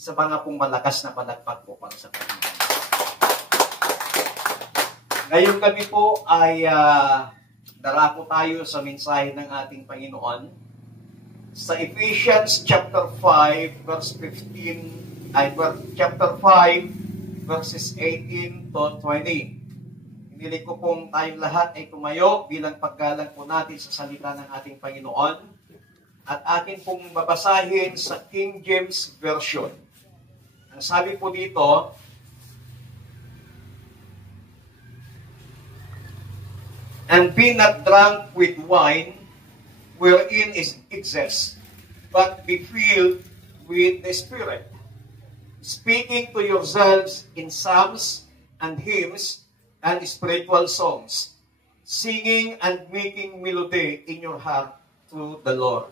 sa mga pong malakas na palakpak po para sa Panginoon. Ngayong gabi po ay darako tayo sa mensahe ng ating Panginoon sa Ephesians chapter 5 verse 15 chapter 5 verses 18 to 20. Hiniling ko pong tayong lahat ay tumayo bilang paggalang po natin sa salita ng ating Panginoon at atin pong babasahin sa King James Version. Ang sabi po dito, and be not drunk with wine, wherein is excess, but be filled with the Spirit, speaking to yourselves in psalms and hymns and spiritual songs, singing and making melody in your heart to the Lord,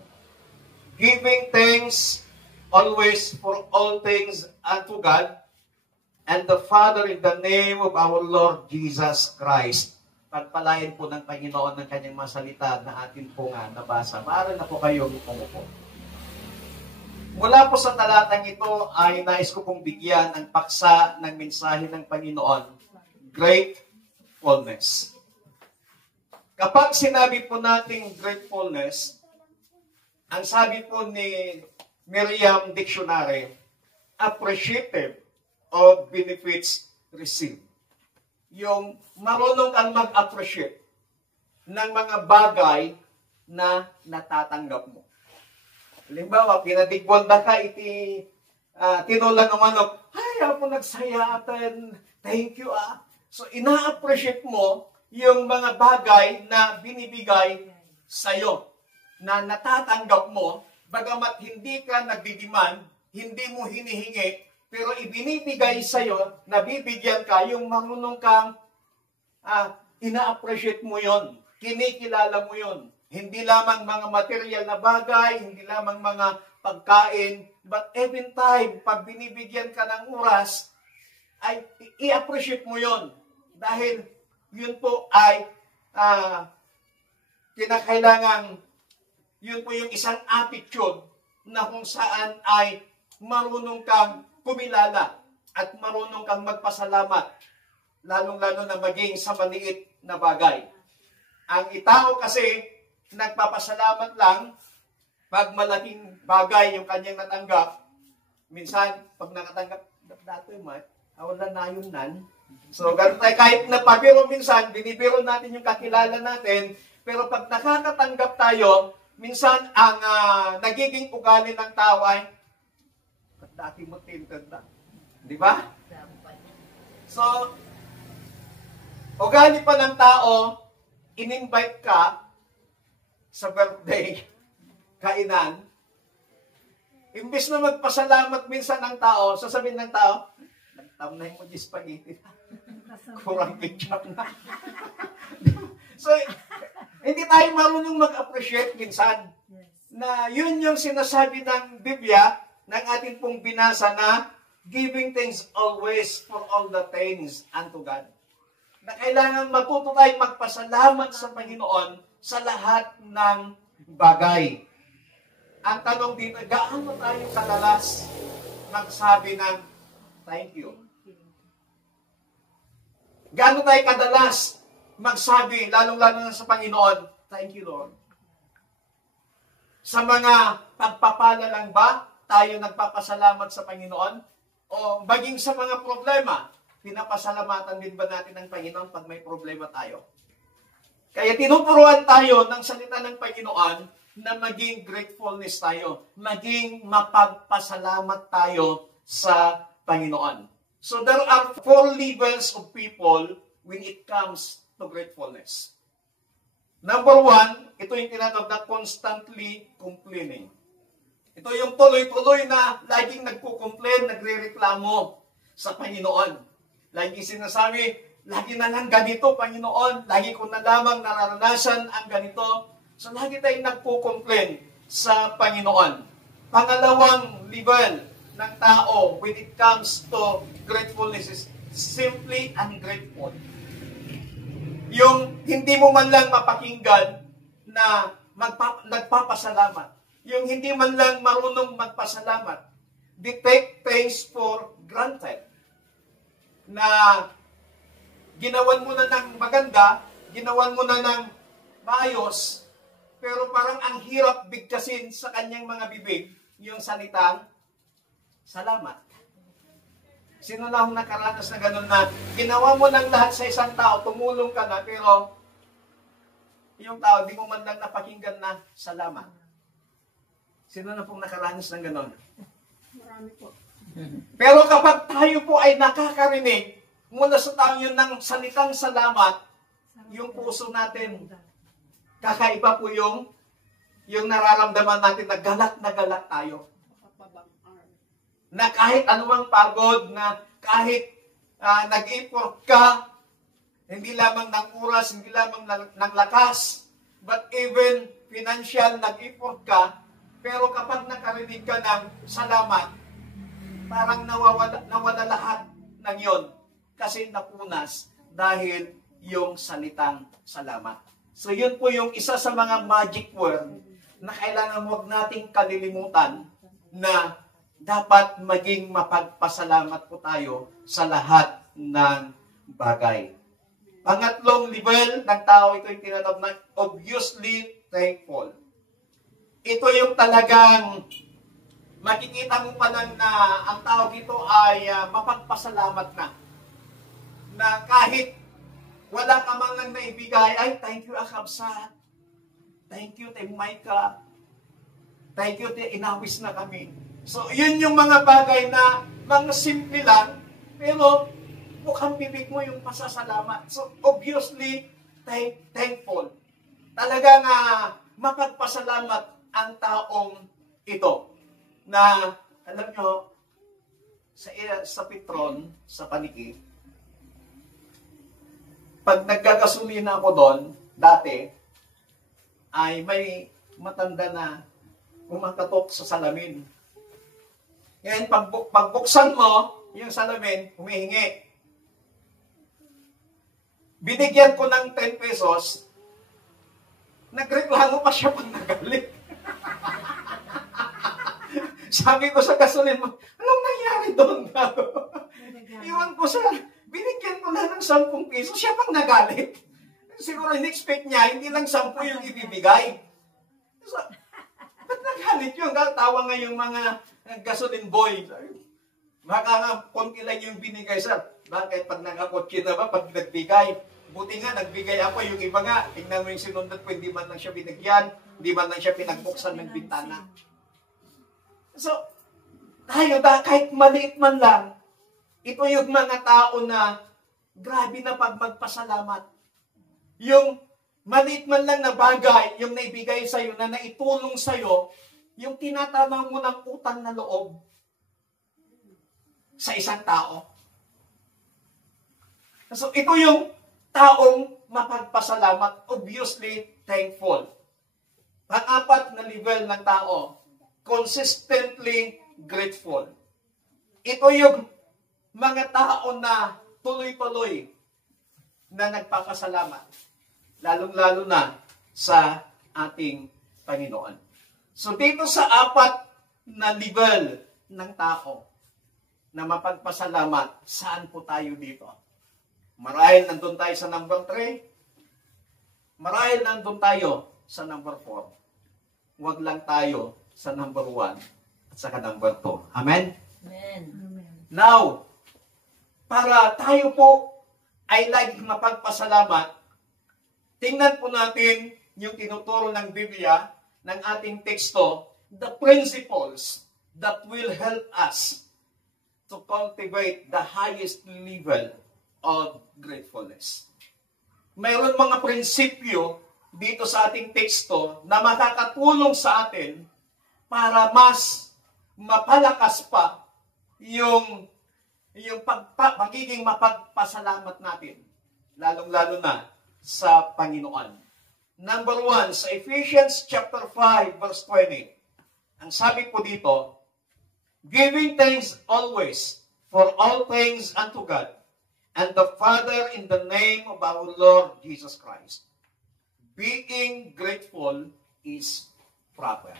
giving thanks always for all things unto God and the Father in the name of our Lord Jesus Christ. Pagpalain po ng Panginoon ng kanyang mga salita na atin po nga nabasa. Maaari na po kayo umupo. Mula po sa talatang ito ay nais ko pong bigyan ang paksa ng mensahe ng Panginoon, gratefulness. Kapag sinabi po nating gratefulness, ang sabi po ni Merriam Dictionary, appreciative of benefits received. Yung marunong kang mag-appreciate ng mga bagay na natatanggap mo. Halimbawa, pinadigwanda ka, tinulang ang manok, ay, ako nagsaya atin, thank you So, ina-appreciate mo yung mga bagay na binibigay sa'yo, na natatanggap mo, bagamat hindi ka nagdidemand, hindi mo hinihingi, pero ibinibigay sa'yo, nabibigyan ka, yung marunong kang ina-appreciate mo yon, kinikilala mo yon. Hindi lamang mga material na bagay, hindi lamang mga pagkain, but every time, pag binibigyan ka ng oras, ay i-appreciate mo yon. Dahil yun po ay kinakailangan, yun po yung isang attitude na kung saan ay marunong kang kumilala at marunong kang magpasalamat, lalong-lalo na maging sa maliit na bagay. Ang itao kasi, nagpapasalamat lang pag malaking bagay yung kanyang natanggap. Minsan, pag nakatanggap, dato yung wala na yun nan. So, ganun tayo, kahit na pabiro minsan, binibiro natin yung kakilala natin, pero pag nakakatanggap tayo, minsan ang nagiging ugali ng tao ay, dati mo tinted na. Di ba? So, ugali pa ng tao, in-invite ka sa birthday, kainan, imbes na magpasalamat minsan ng tao, sasabihin ng tao, nagtamnay mo di spaghetti. Kurang ketchup na. So, hindi tayo marunong mag-appreciate minsan na yun yung sinasabi ng Biblia, ng ating pong binasa na giving thanks always for all the things unto God. Na kailangan matuto tayong magpasalamat sa Panginoon sa lahat ng bagay. Ang tanong dito, gaano tayo kadalas magsabi ng thank you? Gaano tayo kadalas magsabi, lalong-lalo na sa Panginoon, thank you, Lord? Sa mga pagpapala lang ba tayo nagpapasalamat sa Panginoon? O maging sa mga problema, pinapasalamatan din ba natin ang Panginoon pag may problema tayo? Kaya tinuturuan tayo ng salita ng Panginoon na maging gratefulness tayo, maging mapagpasalamat tayo sa Panginoon. So there are 4 levels of people when it comes to gratefulness. Number 1, ito yung tinatawag na constantly complaining. Ito yung tuloy-tuloy na laging nagko-complain, nagre-reklamo sa Panginoon. Laging sinasabi, lagi na lang ganito, Panginoon. Lagi ko na lamang nararanasan ang ganito. So, lagi tayong nagko-complain sa Panginoon. Pangalawang level ng tao when it comes to gratefulness is simply ungrateful. Yung hindi mo man lang mapakinggan na nagpapasalamat. Yung hindi man lang marunong magpasalamat. they take things for granted. Na ginawan mo na ng maganda, ginawan mo na ng maayos, pero parang ang hirap bigkasin sa kanyang mga bibig yung salitang salamat. Sino na ang nakaranas na gano'n na ginawa mo ng lahat sa isang tao, tumulong ka na, pero yung tao, di mo man lang napakinggan na salamat. Sino na pong nakaranas ng gano'n? Marami po. Pero kapag tayo po ay nakakarinig mula sa tao yun ng salitang salamat, yung puso natin, kakaiba po yung nararamdaman natin na galat tayo. Na kahit anumang pagod, na kahit nag-effort ka, hindi lamang ng oras, hindi lamang ng lakas, but even financial, nag-effort ka, pero kapag nakarinig ka ng salamat, parang nawala lahat ng yon kasi napunas dahil yung salitang salamat. So yun po yung isa sa mga magic word na kailangan huwag nating kalilimutan na dapat maging mapagpasalamat po tayo sa lahat ng bagay. Pangatlong level ng tao, ito yung tinatawag na obviously thankful. Ito yung talagang makikita mo pa lang na ang tawag ito ay mapagpasalamat na. Na kahit wala ka man lang naibigay, ay thank you Akabsat, thank you Tim Micah, thank you inawis na kami. So yun yung mga bagay na mga simple lang, pero mukhang bibig mo yung pasasalamat. So obviously, thankful. Talagang mapagpasalamat ang taong ito. Na, alam nyo, sa Petron, sa Paniki, pag naggagasolina ako doon, dati, ay may matanda na umakatok sa salamin. Ngayon, pagbuksan mo, yung salamin, humihingi. Binigyan ko ng 10 pesos, nagreklamo pa siya pag nagalit. Sabi ko sa gasolin mo, anong nangyari doon? Iwan ko sa, binigyan ko na ng 10 pesos, siya pang nagalit. Siguro in-expect niya, hindi lang 10 yung ibibigay. So, ba't nagalit yun? Tawa nga yung mga gasoline boy. Baka nga, konti lang yung binigay, sir. Bakit pag nangakotse na ba, pag nagbigay? Buti nga, nagbigay ako. Yung iba nga, tingnan mo yung sinundan ko, hindi man lang siya binigyan, hindi man lang siya pinagbuksan ng bintana. So, tayo, kahit maliit man lang, ito yung mga tao na grabe na pag magpasalamat. Yung maliit man lang na bagay, yung naibigay sa'yo, na naitulong sa'yo, yung tinatanaw mo ng utang na loob sa isang tao. So, ito yung taong mapagpasalamat, obviously thankful. Pang-apat na level ng tao, consistently grateful. Ito yung mga tao na tuloy-tuloy na nagpapasalamat. Lalong-lalo na sa ating Panginoon. So dito sa apat na level ng tao na mapagpasalamat, saan po tayo dito? Marahil nandun tayo sa number 3, marahil nandun tayo sa number 4. Huwag lang tayo sa number 1 at saka number 2. Amen? Amen. Now, para tayo po ay laging mapagpasalamat, tingnan po natin yung tinuturo ng Biblia, ng ating teksto, the principles that will help us to cultivate the highest level of gratefulness. Mayroon mga prinsipyo dito sa ating teksto na makakatulong sa atin para mas mapalakas pa yung magiging mapagpasalamat natin, lalong-lalo na sa Panginoon. Number 1, sa Ephesians chapter 5, verse 20, ang sabi po dito, giving thanks always for all things unto God and the Father in the name of our Lord Jesus Christ. Being grateful is proper.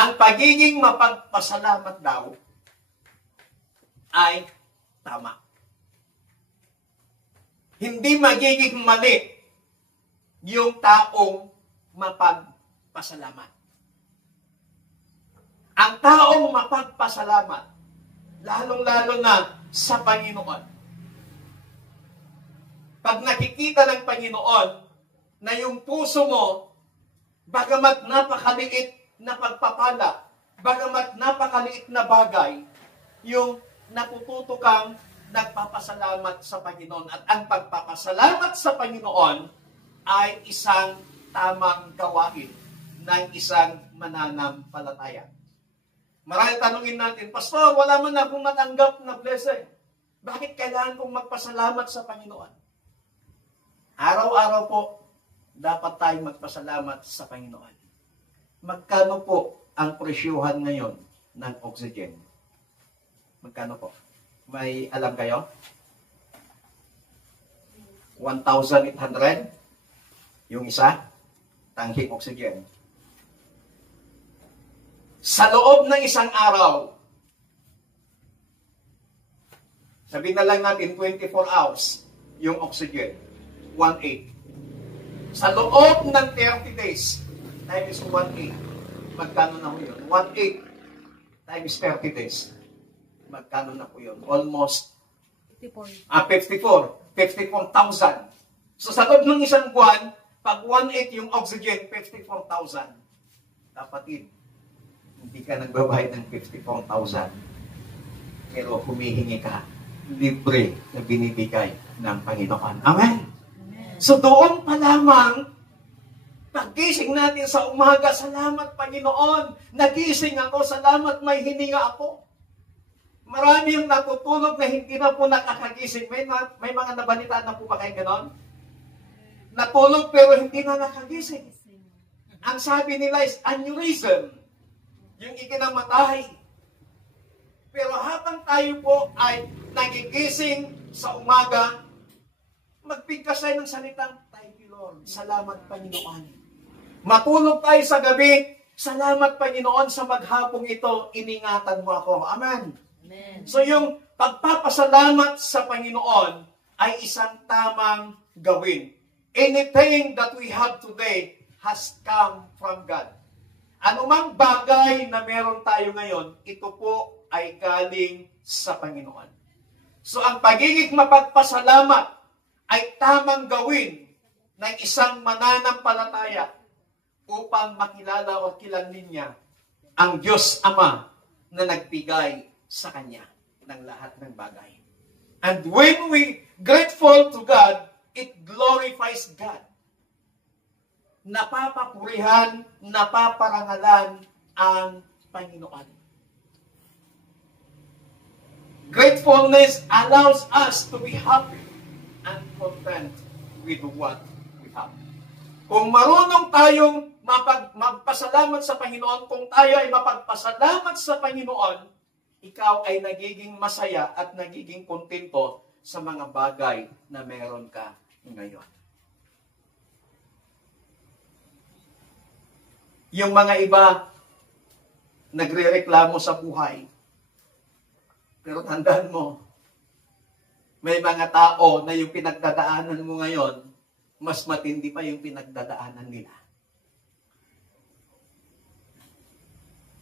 ang pagiging mapagpasalamat daw ay tama. Hindi magiging mali yung taong mapagpasalamat. Ang taong mapagpasalamat, lalong-lalo na sa Panginoon. Pag nakikita ng Panginoon na yung puso mo, bagamat napakaliit na pagpapala, bagamat napakaliit na bagay, yung natututo kang nagpapasalamat sa Panginoon. At ang pagpapasalamat sa Panginoon ay isang tamang gawain ng isang mananampalataya. Maraming tanungin natin, Pastor, wala man akong natanggap na blessing. Bakit kailangan kong magpasalamat sa Panginoon? Araw-araw po, dapat tayong magpasalamat sa Panginoon. Magkano po ang presyuhan ngayon ng oxygen? Magkano po? May alam kayo? 1,800? Yung isa? Tangking oxygen. Sa loob ng isang araw, sabihin na lang natin 24 hours yung oxygen. 1/8. Sa loob ng 30 days, times 1/8. Magkano na po yun? 1/8 times 30 days. Magkano na po yun? Almost 54,000. So sa loob ng isang buwan, pag 1/8 yung oxygen, 54,000. Kapatid, hindi ka nagbabayad ng 54,000. Pero humihingi ka, libre na binibigay ng Panginoon. Amen? So doon pa lamang, paggising natin sa umaga, salamat Panginoon, nagising ako, salamat may hininga ako. Marami yung natutulog na hindi na po nakakagising. May mga nabalitaan na po ba kayo ganon? Natulog pero hindi na nakagising. Ang sabi nila is aneurysm, yung ikinamatay. Pero habang tayo po ay nagigising sa umaga, magbigkas tayo ng salitang, thank you Lord, salamat Panginoon. Matulog tayo sa gabi, salamat Panginoon sa maghapong ito, iningatan mo ako. Amen. Amen. So yung pagpapasalamat sa Panginoon ay isang tamang gawin. Anything that we have today has come from God. Anumang bagay na meron tayo ngayon, ito po ay galing sa Panginoon. So ang pagiging mapagpasalamat ay tamang gawin ng isang mananampalataya upang makilala o kilalin niya ang Diyos Ama na nagbigay sa Kanya ng lahat ng bagay. And when we grateful to God, it glorifies God. Napapapurihan, napaparangalan ang Panginoon. Gratefulness allows us to be happy and content with what we have. Kung marunong tayong magpasalamat sa Panginoon, kung tayo ay mapagpasalamat sa Panginoon, ikaw ay nagiging masaya at nagiging kontento sa mga bagay na meron ka ngayon. Yung mga iba, nagre-reklamo sa buhay. Pero tandaan mo, may mga tao na yung pinagdadaanan mo ngayon, mas matindi pa yung pinagdadaanan nila.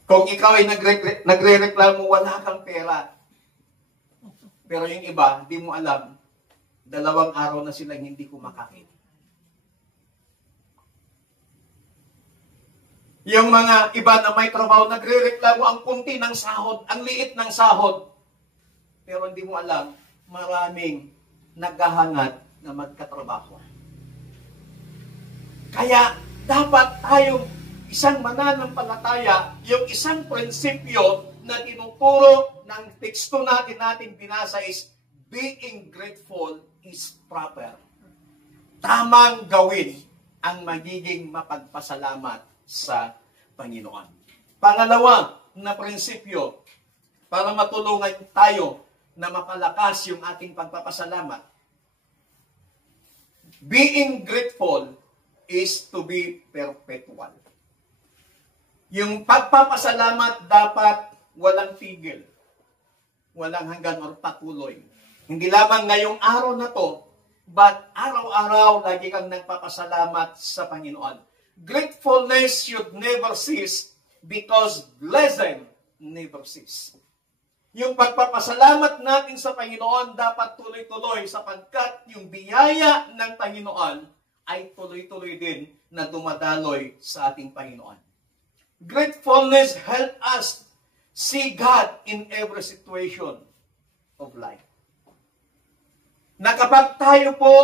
Kung ikaw ay nagre-reklamo, wala kang pera. Pero yung iba, di mo alam, 2 araw na silang hindi kumakain. Yung mga iba na may trabaho, nagre-reklamo ang kunti ng sahod, ang liit ng sahod. Pero hindi mo alam, maraming naghahangad na magkatrabaho. Kaya dapat tayong isang mananampalataya, yung isang prinsipyo na tinuturo ng teksto natin binasa is, being grateful is proper. Tamang gawin ang magiging mapagpasalamat sa Panginoon. Pangalawa na prinsipyo, para matulungan tayo na mapalakas yung ating pagpapasalamat. Being grateful is to be perpetual. Yung pagpapasalamat dapat walang tigil, walang hanggan or patuloy. Hindi lamang ngayong araw na to, but araw-araw lagi kang nagpapasalamat sa Panginoon. Gratefulness should never cease because blessing never cease. Yung pagpapasalamat natin sa Panginoon dapat tuloy-tuloy sapagkat yung biyaya ng Panginoon ay tuloy-tuloy din na dumadaloy sa ating Panginoon. Gratefulness help us see God in every situation of life. Na kapag tayo po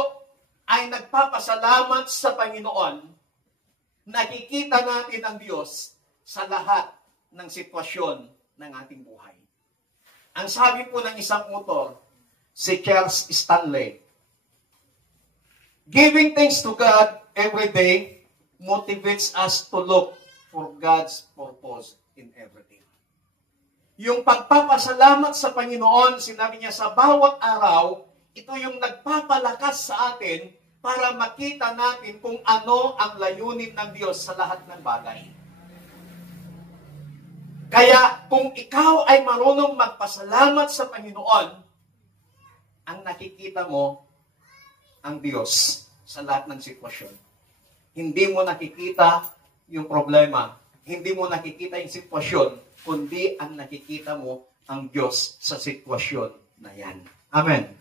ay nagpapasalamat sa Panginoon, nakikita natin ang Diyos sa lahat ng sitwasyon ng ating buhay. Ang sabi po ng isang author, si Charles Stanley, giving thanks to God every day motivates us to look for God's purpose in everything. Yung pagpapasalamat sa Panginoon, sinabi niya sa bawat araw, ito yung nagpapalakas sa atin para makita natin kung ano ang layunin ng Diyos sa lahat ng bagay. Kaya kung ikaw ay marunong magpasalamat sa Panginoon, ang nakikita mo ang Diyos sa lahat ng sitwasyon. Hindi mo nakikita yung problema, hindi mo nakikita yung sitwasyon, kundi ang nakikita mo ang Diyos sa sitwasyon na yan. Amen.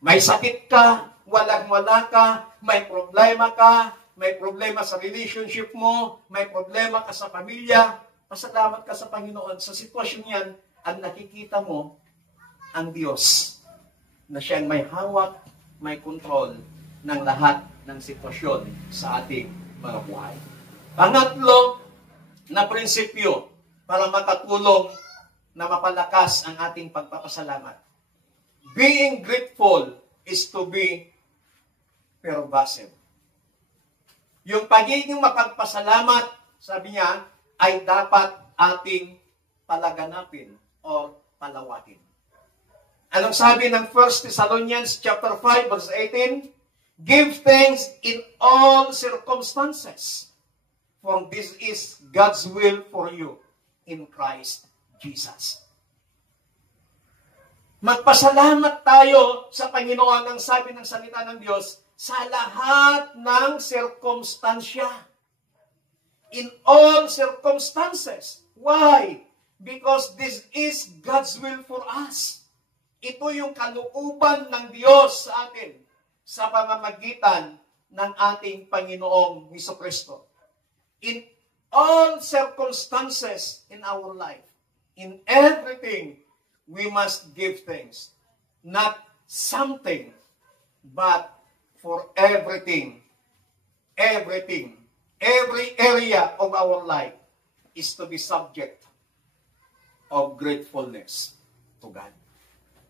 May sakit ka, walang-wala ka, may problema sa relationship mo, may problema ka sa pamilya, pasalamat ka sa Panginoon. Sa sitwasyon yan, ang nakikita mo ang Diyos na siyang may hawak, may kontrol ng lahat ng sitwasyon sa ating mga buhay. Pangatlo na prinsipyo para makatulong na mapalakas ang ating pagpapasalamat. Being grateful is to be pervasive. Yung pagiging mapagpasalamat, sabi niya, ay dapat ating palaganapin o palawakin. Anong sabi ng 1 Thessalonians chapter 5 verse 18? Give thanks in all circumstances, for this is God's will for you in Christ Jesus. Magpasalamat tayo sa Panginoon ang sabi ng salita ng Diyos sa lahat ng sirkumstansya. In all circumstances. Why? Because this is God's will for us. Ito yung kalooban ng Diyos sa atin sa pamamagitan ng ating Panginoong Jesucristo. In all circumstances in our life, in everything, we must give thanks. Not something, but for everything. Everything. Every area of our life is to be subject of gratefulness to God.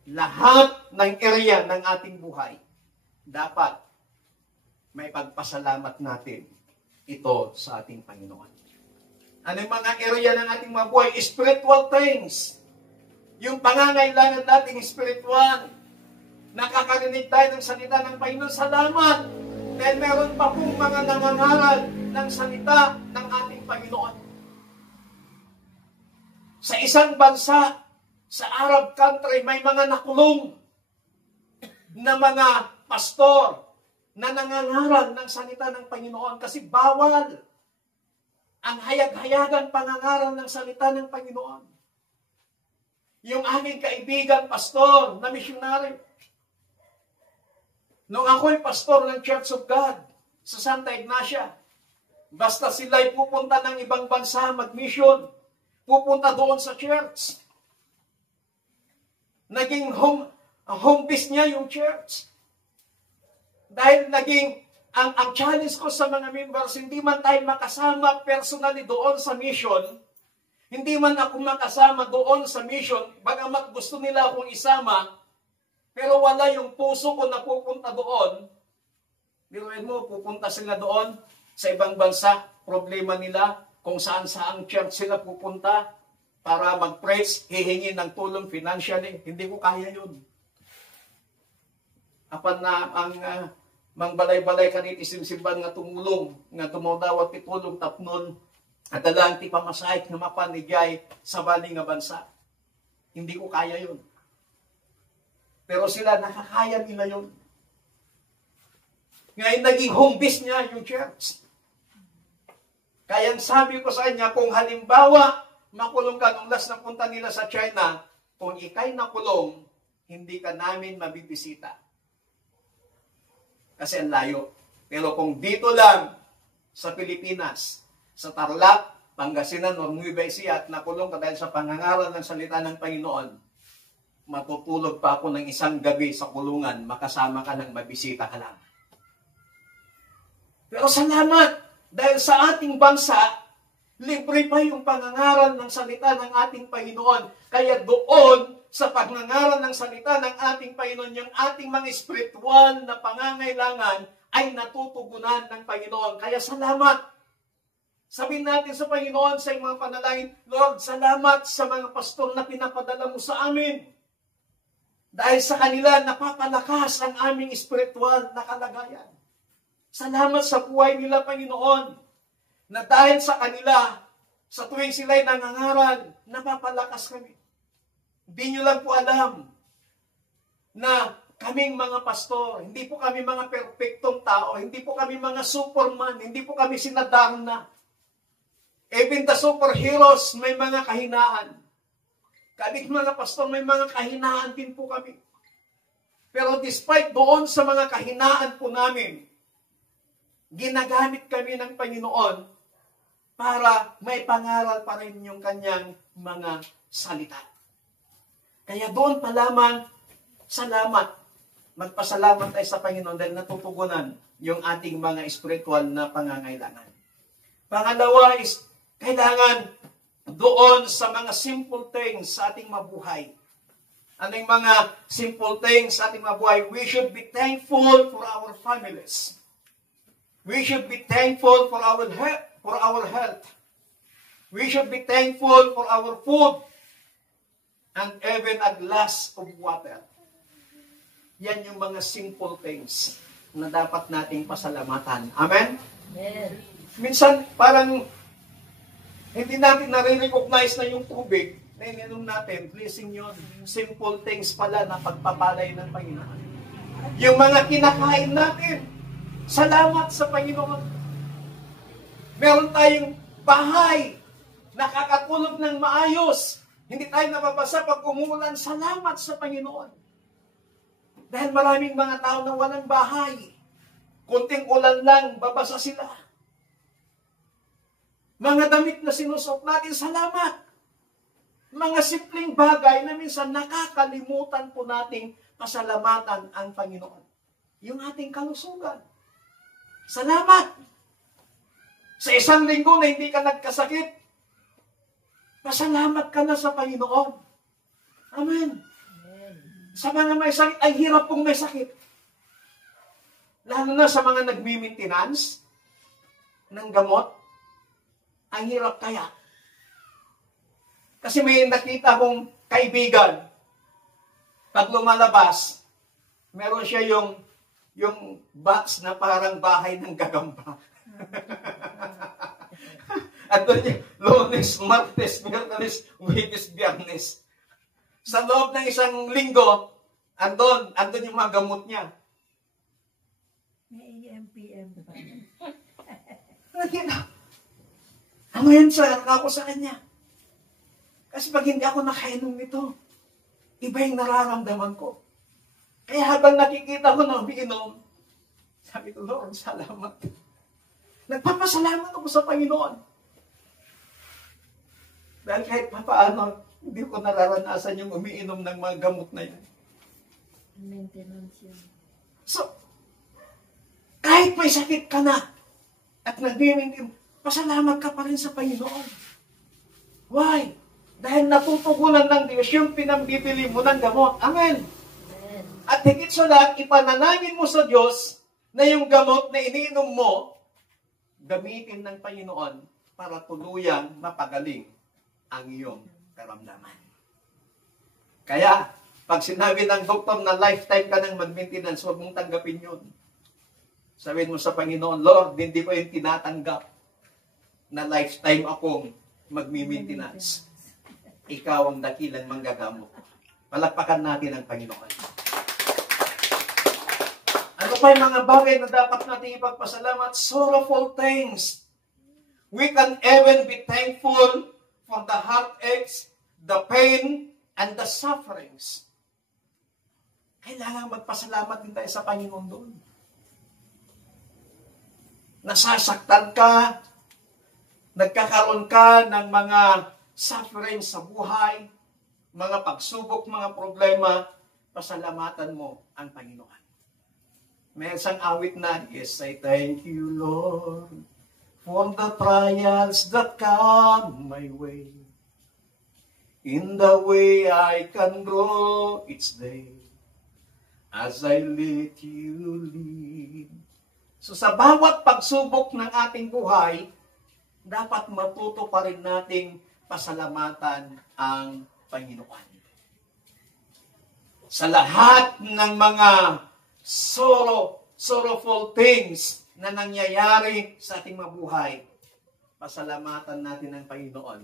Lahat ng area ng ating buhay, dapat may pagpasalamat natin ito sa ating Panginoon. Ano yung mga area ng ating mga buhay? Spiritual things. Yung pangangailangan nating spiritual. Nakakarinig tayo ng salita ng Panginoon. Salamat! Dahil meron pa pong mga nangangaral ng salita ng ating Panginoon. Sa isang bansa, sa Arab country, may mga nakulong na mga pastor na nangangaral ng salita ng Panginoon kasi bawal ang hayag-hayagan pangangaral ng salita ng Panginoon. Yung aking kaibigan, pastor, na misyonary, nung ako'y pastor ng Church of God sa Santa Ignacia, basta sila'y pupunta ng ibang bansa mag-mission, pupunta doon sa church. Naging home base niya yung church. Dahil naging, ang challenge ko sa mga members, hindi man tayo makasama personally doon sa mission, hindi man ako makasama doon sa mission, bagamat gusto nila akong isama, pero wala yung puso ko na pupunta doon. Biruin mo, pupunta sila doon sa ibang bansa, problema nila, kung saan-saan church sila pupunta para mag-praise, hihingi ng tulong financially. Hindi ko kaya yun. Apan na ang mangbalay-balay kanit isimsimban nga tumulong, nga tumawdawat itulong tapnon, At dalang ti pamasahit nga mapanigay sa bali nga bansa. Hindi ko kaya yun. Pero sila, nakakaya nila yun. Ngayon, naging home base niya yung church. Kaya sabi ko sa kanya, kung halimbawa, makulong ka nung last na punta nila sa China, kung ikay nakulong, hindi ka namin mabibisita. Kasi ang layo. Pero kung dito lang, sa Pilipinas, sa Tarlac, Pangasinan, o Nueva Ecija, at nakulong ka dahil sa pangangaral ng salita ng Panginoon, matutulog pa ako ng isang gabi sa kulungan, makasama ka ng mabisita ka lang. Pero salamat, dahil sa ating bansa, libre pa yung pangangaral ng salita ng ating Panginoon. Kaya doon, sa pagngangaral ng salita ng ating Panginoon, yung ating mga spiritual na pangangailangan ay natutugunan ng Panginoon. Kaya salamat. Sabihin natin sa Panginoon sa mga panalangin, Lord, salamat sa mga pastor na pinapadala mo sa amin. Dahil sa kanila, napapalakas ang aming spiritual na kalagayan. Salamat sa buhay nila, Panginoon, na dahil sa kanila, sa tuwing sila'y nangangaral, napapalakas kami. Hindi nyo lang po alam na kaming mga pastor, hindi po kami mga perfectong tao, hindi po kami mga superman, hindi po kami sinadarna. Even the superheroes, may mga kahinaan. Kaming mga pastor, may mga kahinaan din po kami. Pero despite doon sa mga kahinaan po namin, ginagamit kami ng Panginoon para may pangaral pa rin yung kanyang mga salita. Kaya doon pa lamang, salamat. Magpasalamat tayo sa Panginoon dahil natutugunan yung ating mga spiritual na pangangailangan. Pangalawa is, kailangan doon sa mga simple things sa ating mabuhay. Ano yung mga simple things sa ating mabuhay? We should be thankful for our families. We should be thankful for our health. We should be thankful for our food and even a glass of water. Yan yung mga simple things na dapat nating pasalamatan. Amen? Amen. Minsan, parang hindi natin nare-recognize na yung tubig na ininom natin. Blessing yun. Simple things pala na pagpapalay ng Panginoon. Yung mga kinakain natin, salamat sa Panginoon. Meron tayong bahay, nakakatulog ng maayos. Hindi tayo nababasa pag umuulan. Salamat sa Panginoon. Dahil maraming mga tao na walang bahay. Kunting ulan lang, babasa sila. Mga damit na sinusot natin, salamat. Mga simpleng bagay na minsan nakakalimutan po nating pasalamatan ang Panginoon. Yung ating kalusugan. Salamat! Sa isang linggo na hindi ka nagkasakit, pasalamat ka na sa Panginoon. Amen. Sa mga may sakit, ay hirap pong may sakit. Lalo na sa mga nagmi-maintenance ng gamot, ang hirap kaya. Kasi may nakita kong kaibigan, pag lumalabas, meron siya yung box na parang bahay ng gagamba. At doon yung Lunes, Martes, Miyerkules, Huwebes, Biyernes. Sa loob ng isang linggo, andun yung mga gamot niya. May AM/PM pa. Ano yan, sir? Ako sa kanya. Kasi pag hindi ako nakainom nito, iba yung nararamdaman ko. Kaya habang nakikita ko na umiinom, sabi ko, Lord, salamat. Nagpapasalamat ako sa Panginoon. Dahil kahit papaano, hindi ko nararanasan yung umiinom ng mga gamot na yan. Maintenance yun. So, kahit may sakit ka na, at nagbimintim, pasalamat ka pa rin sa Panginoon. Why? Dahil natutugunan ng Diyos yung pinambibili mo ng gamot. Amen. Amen. At higit sa lahat, ipanalangin mo sa Diyos na yung gamot na iniinom mo, gamitin ng Panginoon para tuluyang mapagaling ang iyong karamdaman. Kaya, pag sinabi ng doktor na lifetime ka ng mag-maintenance, huwag mong tanggapin yun. Sabihin mo sa Panginoon, Lord, hindi ko yung tinatanggap. na lifetime akong magmi-maintenance. Ikaw ang dakilang manggagamot. Palakpakan natin ang Panginoon. Ano pa yung mga bagay na dapat natin ipagpasalamat? Sorrowful things. We can even be thankful for the heartaches, the pain, and the sufferings. Kailangan magpasalamat din tayo sa Panginoon doon. Nasasaktan ka, nagkakaroon ka ng mga suffering sa buhay, mga pagsubok, mga problema, pasalamatan mo ang Panginoon. May isang awit na, yes, I thank you, Lord, for the trials that come my way. In the way I can grow each day, as I let you lead. So sa bawat pagsubok ng ating buhay, dapat matuto pa rin nating pasalamatan ang Panginoon. Sa lahat ng mga sorrowful things na nangyayari sa ating mabuhay, pasalamatan natin ang Panginoon.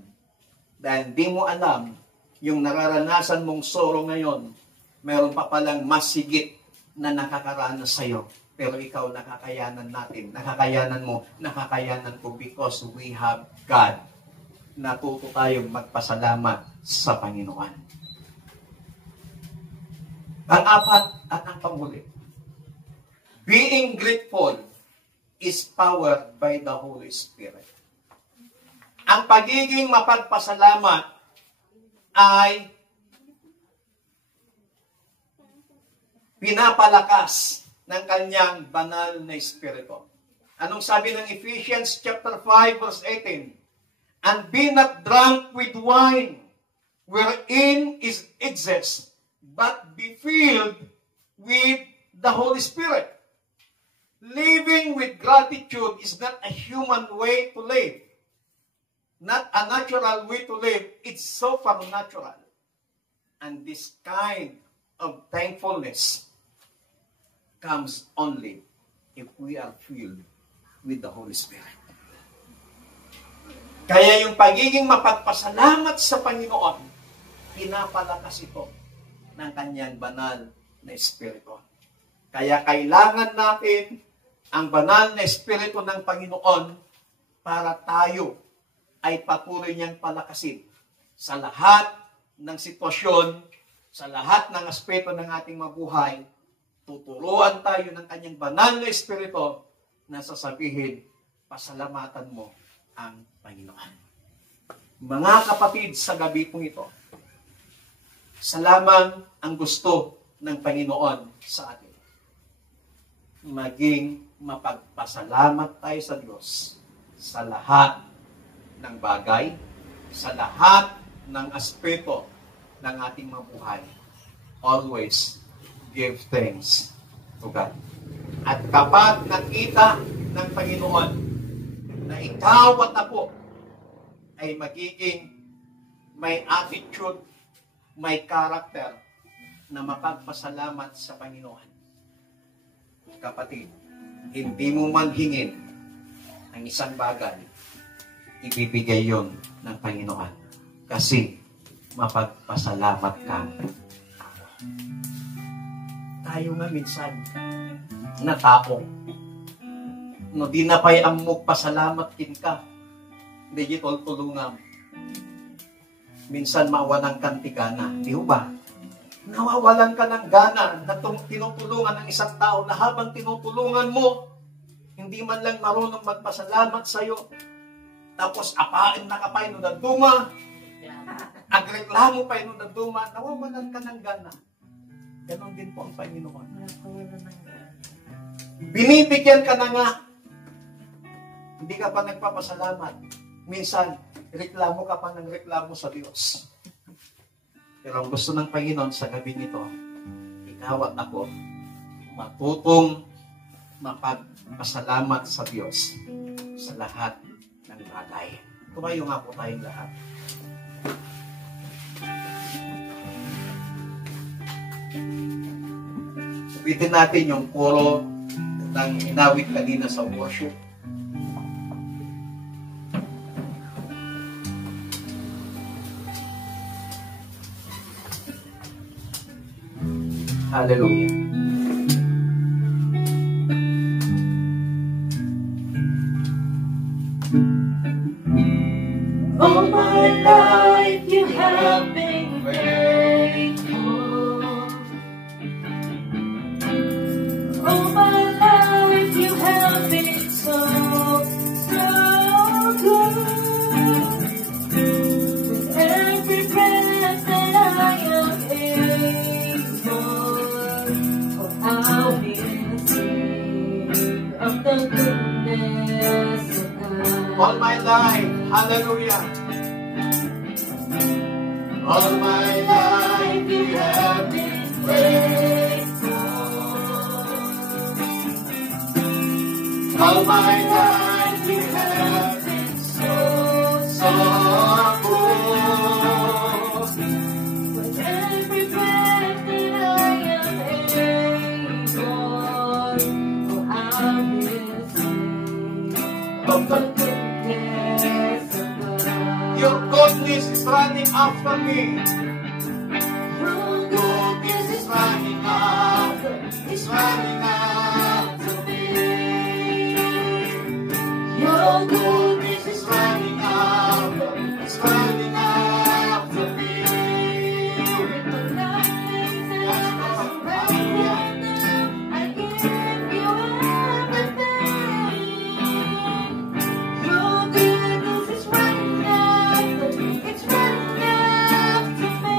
Dahil di mo alam, yung nararanasan mong sorrow ngayon, meron pa palang mas higit na nakakaranas sa'yo. Pero ikaw, nakakayanan natin. Nakakayanan mo, nakakayanan ko because we have God. Natuto tayong magpasalamat sa Panginoon. Ang apat at ang panghuli. Being grateful is powered by the Holy Spirit. Ang pagiging mapagpasalamat ay pinapalakas ng kanyang banal na Espiritu. Anong sabi ng Ephesians chapter 5 verse 18? And be not drunk with wine, wherein is excess, but be filled with the Holy Spirit. Living with gratitude is not a human way to live. Not a natural way to live. It's so far natural. And this kind of thankfulness comes only if we are filled with the Holy Spirit. Kaya yung pagiging mapagpasalamat sa Panginoon, pinapalakas ito ng kanyang banal na Espiritu. Kaya kailangan natin ang banal na Espiritu ng Panginoon para tayo ay patuloy niyang palakasin sa lahat ng sitwasyon, sa lahat ng aspeto ng ating mabuhay. Tuturuan tayo ng kanyang banal na Espiritu na sasabihin, pasalamatan mo ang Panginoon. Mga kapatid, sa gabi pong ito, salamat ang gusto ng Panginoon sa atin. Maging mapagpasalamat tayo sa Diyos sa lahat ng bagay, sa lahat ng aspeto ng ating mabuhay. Always give thanks to God. At kapag nakita ng Panginoon na ikaw at ako ay magiging may attitude, may character na mapagpasalamat sa Panginoon, kapatid, hindi mo man hingin ang isang bagay, ibibigay yon ng Panginoon. Kasi mapagpasalamat ka. Tayo nga minsan na tao, no di na pa'y amok pasalamat kin ka, digital tulungan. Minsan mawalan kang tigana, di ba? Nawawalan ka ng gana na tinutulungan ng isang tao na habang tinutulungan mo, hindi man lang marunong magpasalamat sa'yo. Tapos apain na ka pa yun na duma, agreklamo pa yun na duma, nawawalan ka ng gana. Ganon din po ang Panginoon. Binibigyan ka na nga, hindi ka pa nagpapasalamat. Minsan, reklamo ka pa ng reklamo sa Diyos. Pero ang gusto ng Panginoon sa gabi nito, ikaw at ako, matutong mapagpasalamat sa Diyos sa lahat ng bagay. Tumayo nga po tayong lahat. Subitin natin yung koro ng inawit kanina sa worship. Hallelujah. All my life you have been faithful. All my life you have been so, so good. With every breath that I am able, oh, I will sing of the goodness of God. All my life, hallelujah. All my life you have been faithful. All my life you have been so, so good. With every breath that I am able, oh, I will sing of the goodness of God. Your goodness is running after me. Your goodness is running after, It's running after me. your Goodness is running after, it's running after me. with the life that I surrender, I give you everything. Your goodness is running after, it's running after me.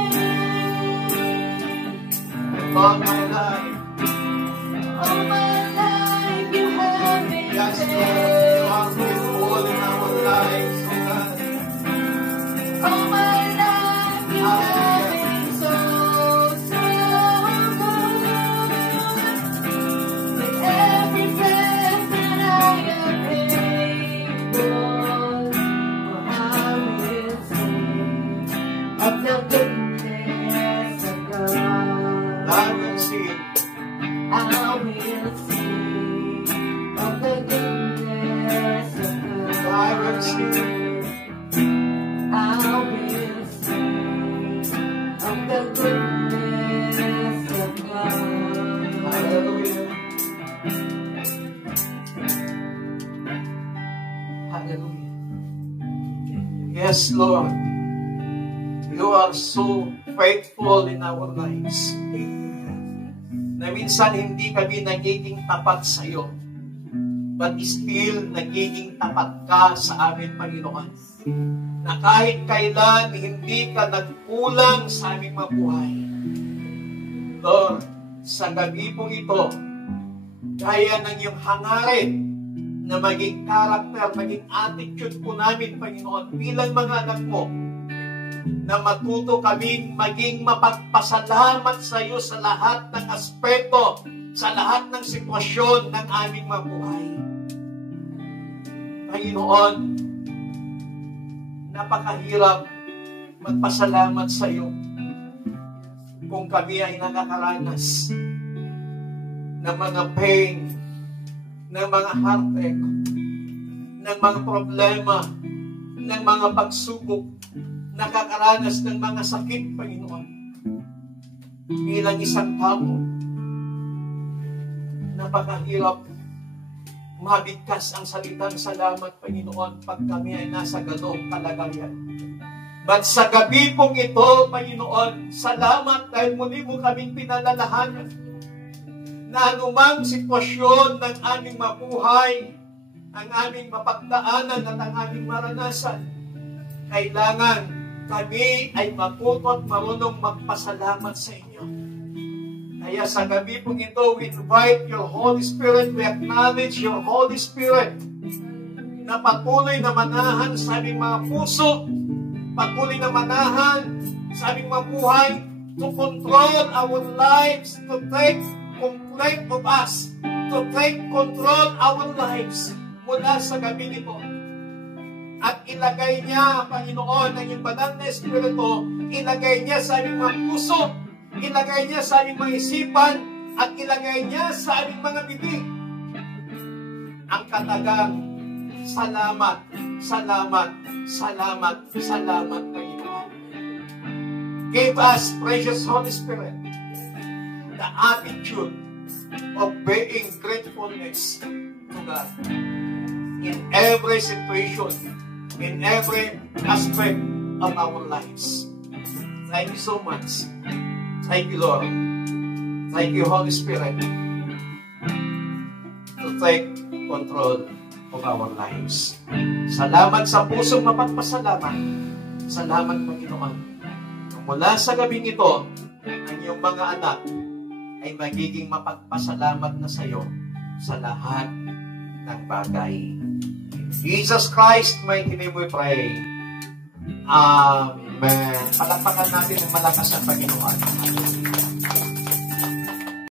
All my life, All my life you have been yes, Lord, you are faithful in our lives, oh God. all my life you have been so, so good. With every breath that I am able, oh, I will sing of the goodness of God. I will sing. I will sing of the goodness of God. I will sing. I will sing of the goodness of God. Hallelujah. Hallelujah. Yes, Lord. You are so faithful in our lives. Na minsan hindi kami nagiging tapat sa iyo, but still nagiging tapat ka sa amin, Panginoon. Na kahit kailan hindi ka nagkulang sa aming mabuhay. Lord, sa gabi po ito, kaya ng iyong hangarin na maging karakter, maging attitude po namin, Panginoon, bilang mga anak mo, na matuto kaming maging mapagpasalamat sa iyo sa lahat ng aspeto, sa lahat ng sitwasyon ng aming mabuhay. Panginoon, napakahirap magpasalamat sa iyo kung kami ay nakakaranas ng mga pain, ng mga heartache, ng mga problema, ng mga pagsubok, nakakaranas ng mga sakit, Panginoon. Bilang isang tao, napakahirap mabigkas ang salitang salamat, Panginoon, pag kami ay nasa ganong kalagayan. But sa gabi pong ito, Panginoon, salamat dahil muli mo kaming pinalalahanan na anumang sitwasyon ng aming mabuhay, ang aming mapagdaanan at ang aming maranasan, kailangan kami ay matuto at marunong magpasalamat sa inyo. Kaya sa gabi pong ito, we invite your Holy Spirit, we acknowledge your Holy Spirit na patuloy na manahan sa aming mga puso, patuloy na manahan sa aming mga buhay, to control our lives, to take complete of us, to take control our lives mula sa gabi nito. At ilagay niya, Panginoon, ang iyong banal na Espiritu, ilagay niya sa aming mga puso, ilagay niya sa aming mga isipan, at ilagay niya sa aming mga bibig ang katagang salamat, salamat, salamat, salamat, Panginoon. Give us, precious Holy Spirit, the attitude of being gratefulness to God in every situation, in every aspect of our lives. Thank you so much. Thank you, Lord. Thank you, Holy Spirit, to take control of our lives. Salamat sa pusong mapagpasalamat. Salamat, Panginoon. Mula sa gabing ito, ang iyong mga anak ay magiging mapagpasalamat na sa iyo sa lahat ng bagay. In Jesus Christ, mighty name we pray. Amen. Palakpakan natin ng malakas ang Panginoon.